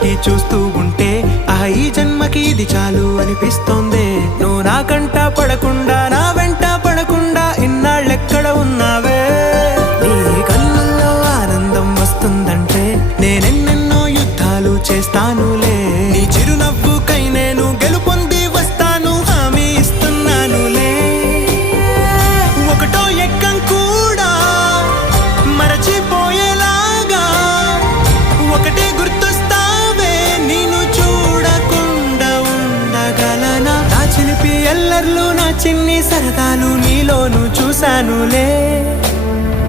చుట్టి చూస్తూ ఉంటే ఈ జన్మకి ఇది చాలు అనిపిస్తోంది. నువ్వు నా కంట పడకుండా నా వెంట పడకుండా ఇన్నాళ్ళెక్కడ ఉన్నావే? నీ కన్నుల్లో ఆనందం వస్తుందంటే నేనెన్నెన్నో యుద్ధాలు చేస్తానులే. నీ చిరునవ్వుకై నేను గెలుపొంది వస్తాను, హామీ ఇస్తున్నానులే. ఒకటో ఎక్కం కూడా మరచిపోయేలాగా ఒకటే గుర్తొస్తావే, నేను చూడకుండా ఉండగలనా? నా చిలిపి ఎల్లర్లు నా చిన్ని సరదాలు నీలోను చూశానులే.